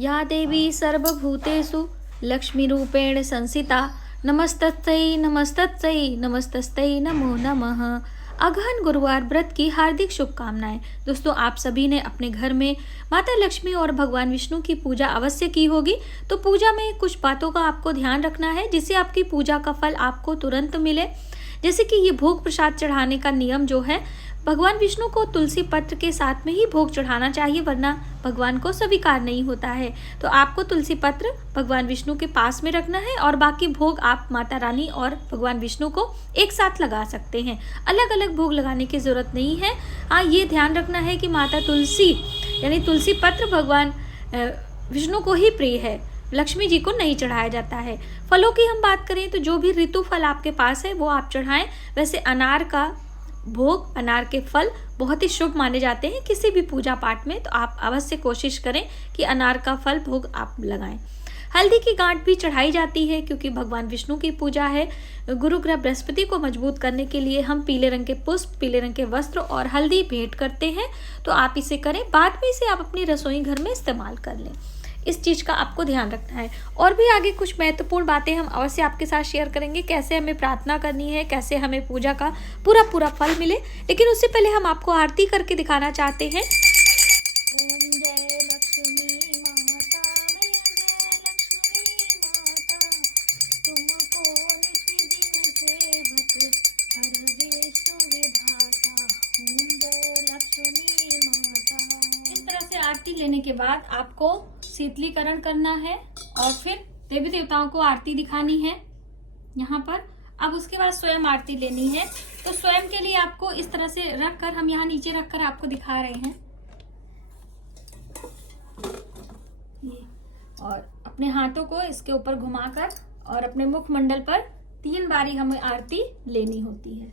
या देवी सर्वभूतेषु लक्ष्मीरूपेण संस्थिता नमस्तस्यै नमस्तस्यै नमस्तस्यै नमो नमः। अगहन गुरुवार व्रत की हार्दिक शुभकामनाएं। दोस्तों, आप सभी ने अपने घर में माता लक्ष्मी और भगवान विष्णु की पूजा अवश्य की होगी। तो पूजा में कुछ बातों का आपको ध्यान रखना है जिससे आपकी पूजा का फल आपको तुरंत मिले। जैसे कि ये भोग प्रसाद चढ़ाने का नियम जो है, भगवान विष्णु को तुलसी पत्र के साथ में ही भोग चढ़ाना चाहिए, वरना भगवान को स्वीकार नहीं होता है। तो आपको तुलसी पत्र भगवान विष्णु के पास में रखना है और बाकी भोग आप माता रानी और भगवान विष्णु को एक साथ लगा सकते हैं। अलग अलग भोग लगाने की जरूरत नहीं है। हाँ, ये ध्यान रखना है कि माता तुलसी यानी तुलसी पत्र भगवान विष्णु को ही प्रिय है, लक्ष्मी जी को नहीं चढ़ाया जाता है। फलों की हम बात करें तो जो भी ऋतु फल आपके पास है वो आप चढ़ाएं। वैसे अनार का भोग, अनार के फल बहुत ही शुभ माने जाते हैं किसी भी पूजा पाठ में, तो आप अवश्य कोशिश करें कि अनार का फल भोग आप लगाएं। हल्दी की गांठ भी चढ़ाई जाती है क्योंकि भगवान विष्णु की पूजा है। गुरु ग्रह बृहस्पति को मजबूत करने के लिए हम पीले रंग के पुष्प, पीले रंग के वस्त्र और हल्दी भेंट करते हैं। तो आप इसे करें, बाद में इसे आप अपनी रसोई घर में इस्तेमाल कर लें। इस चीज़ का आपको ध्यान रखना है। और भी आगे कुछ महत्वपूर्ण बातें हम अवश्य आपके साथ शेयर करेंगे, कैसे हमें प्रार्थना करनी है, कैसे हमें पूजा का पूरा फल मिले। लेकिन उससे पहले हम आपको आरती करके दिखाना चाहते हैं। ओम जय लक्ष्मी माता, मैं जय लक्ष्मी माता, तुमको नित्य दिन सेवक हर विष्णु विधाता। ओम जय लक्ष्मी माता। इस तरह से आरती लेने के बाद आपको शीतलीकरण करना है और फिर देवी देवताओं को आरती दिखानी है यहाँ पर। अब उसके बाद स्वयं आरती लेनी है। तो स्वयं के लिए आपको इस तरह से रखकर, हम यहाँ नीचे रखकर आपको दिखा रहे हैं ये, और अपने हाथों को इसके ऊपर घुमाकर और अपने मुखमंडल पर 3 बारी हमें आरती लेनी होती है।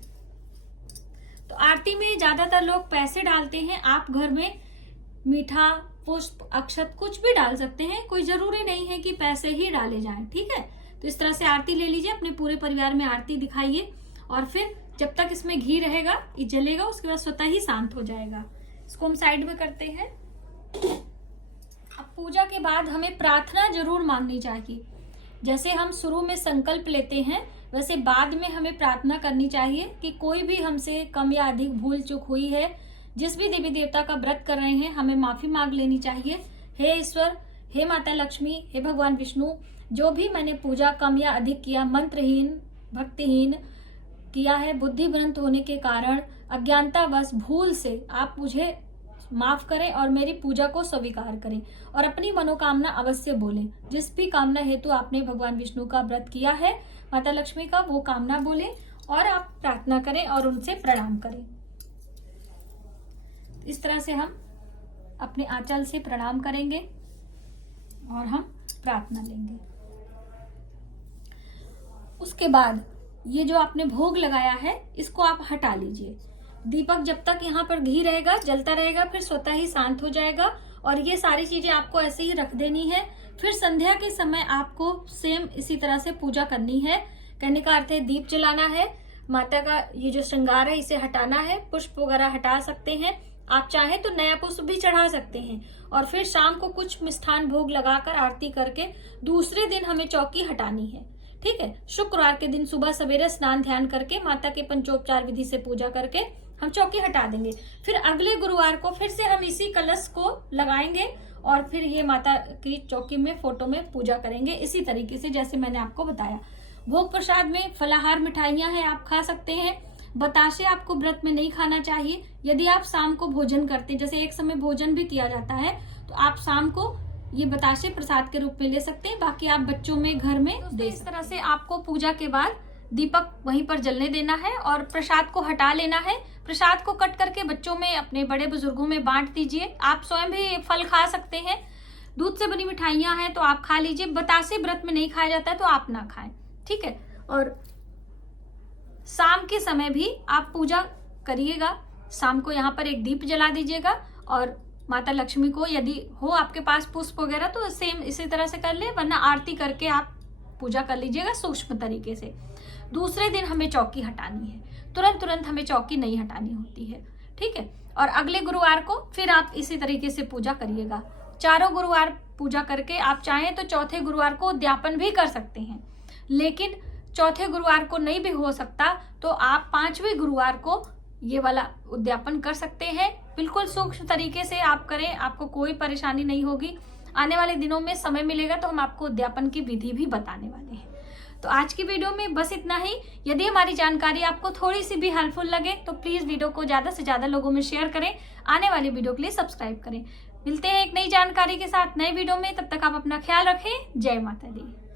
तो आरती में ज्यादातर लोग पैसे डालते हैं। आप घर में मीठा, पुष्प, अक्षत कुछ भी डाल सकते हैं, कोई जरूरी नहीं है कि पैसे ही डाले जाएं, ठीक है। तो इस तरह से आरती ले लीजिए, अपने पूरे परिवार में आरती दिखाइए और फिर जब तक इसमें घी रहेगा, ये जलेगा, उसके बाद स्वतः ही शांत हो जाएगा। इसको हम साइड में करते हैं। अब पूजा के बाद हमें प्रार्थना जरूर मांगनी चाहिए। जैसे हम शुरू में संकल्प लेते हैं, वैसे बाद में हमें प्रार्थना करनी चाहिए कि कोई भी हमसे कम या अधिक भूल चूक हुई है, जिस भी देवी देवता का व्रत कर रहे हैं, हमें माफी मांग लेनी चाहिए। हे ईश्वर, हे माता लक्ष्मी, हे भगवान विष्णु, जो भी मैंने पूजा कम या अधिक किया, मंत्रहीन, भक्तिहीन किया है, बुद्धिभ्रंश होने के कारण, अज्ञानतावश, भूल से आप मुझे माफ करें और मेरी पूजा को स्वीकार करें और अपनी मनोकामना अवश्य बोलें। जिस भी कामना हेतु आपने भगवान विष्णु का व्रत किया है, माता लक्ष्मी का, वो कामना बोलें और आप प्रार्थना करें और उनसे प्रणाम करें। इस तरह से हम अपने आंचल से प्रणाम करेंगे और हम प्रार्थना लेंगे। उसके बाद ये जो आपने भोग लगाया है, इसको आप हटा लीजिए। दीपक जब तक यहाँ पर घी रहेगा, जलता रहेगा, फिर स्वतः ही शांत हो जाएगा और ये सारी चीजें आपको ऐसे ही रख देनी है। फिर संध्या के समय आपको सेम इसी तरह से पूजा करनी है। कहने का अर्थ है दीप जलाना है, माता का ये जो श्रृंगार है इसे हटाना है, पुष्प वगैरह हटा सकते हैं, आप चाहे तो नया पुष्प भी चढ़ा सकते हैं। और फिर शाम को कुछ मिष्ठान भोग लगाकर आरती करके दूसरे दिन हमें चौकी हटानी है, ठीक है। शुक्रवार के दिन सुबह सवेरे स्नान ध्यान करके माता के पंचोपचार विधि से पूजा करके हम चौकी हटा देंगे। फिर अगले गुरुवार को फिर से हम इसी कलश को लगाएंगे और फिर ये माता की चौकी में, फोटो में पूजा करेंगे इसी तरीके से जैसे मैंने आपको बताया। भोग प्रसाद में फलाहार मिठाइयां हैं, आप खा सकते हैं। बताशे आपको व्रत में नहीं खाना चाहिए। यदि आप शाम को भोजन करते, जैसे एक समय भोजन भी किया जाता है, तो आप शाम को ये बताशे प्रसाद के रूप में ले सकते हैं, बाकी आप बच्चों में घर में दे। इस तरह से आपको पूजा के बाद दीपक वहीं पर जलने देना है और प्रसाद को हटा लेना है। प्रसाद को कट करके बच्चों में, अपने बड़े बुजुर्गों में बांट दीजिए। आप स्वयं भी फल खा सकते हैं। दूध से बनी मिठाइयां हैं तो आप खा लीजिए। बतासे व्रत में नहीं खाया जाता है तो आप ना खाएं, ठीक है। और शाम के समय भी आप पूजा करिएगा। शाम को यहाँ पर एक दीप जला दीजिएगा और माता लक्ष्मी को, यदि हो आपके पास पुष्प वगैरह तो सेम इसी तरह से कर ले, वरना आरती करके आप पूजा कर लीजिएगा सूक्ष्म तरीके से। दूसरे दिन हमें चौकी हटानी है, तुरंत हमें चौकी नहीं हटानी होती है, ठीक है। और अगले गुरुवार को फिर आप इसी तरीके से पूजा करिएगा। चारों गुरुवार पूजा करके आप चाहें तो चौथे गुरुवार को उद्यापन भी कर सकते हैं। लेकिन चौथे गुरुवार को नहीं भी हो सकता तो आप 5वें गुरुवार को ये वाला उद्यापन कर सकते हैं। बिल्कुल सूक्ष्म तरीके से आप करें, आपको कोई परेशानी नहीं होगी। आने वाले दिनों में समय मिलेगा तो हम आपको उद्यापन की विधि भी बताने वाले हैं। तो आज की वीडियो में बस इतना ही। यदि हमारी जानकारी आपको थोड़ी सी भी हेल्पफुल लगे तो प्लीज वीडियो को ज्यादा से ज्यादा लोगों में शेयर करें। आने वाली वीडियो के लिए सब्सक्राइब करें। मिलते हैं एक नई जानकारी के साथ नए वीडियो में। तब तक आप अपना ख्याल रखें। जय माता दी।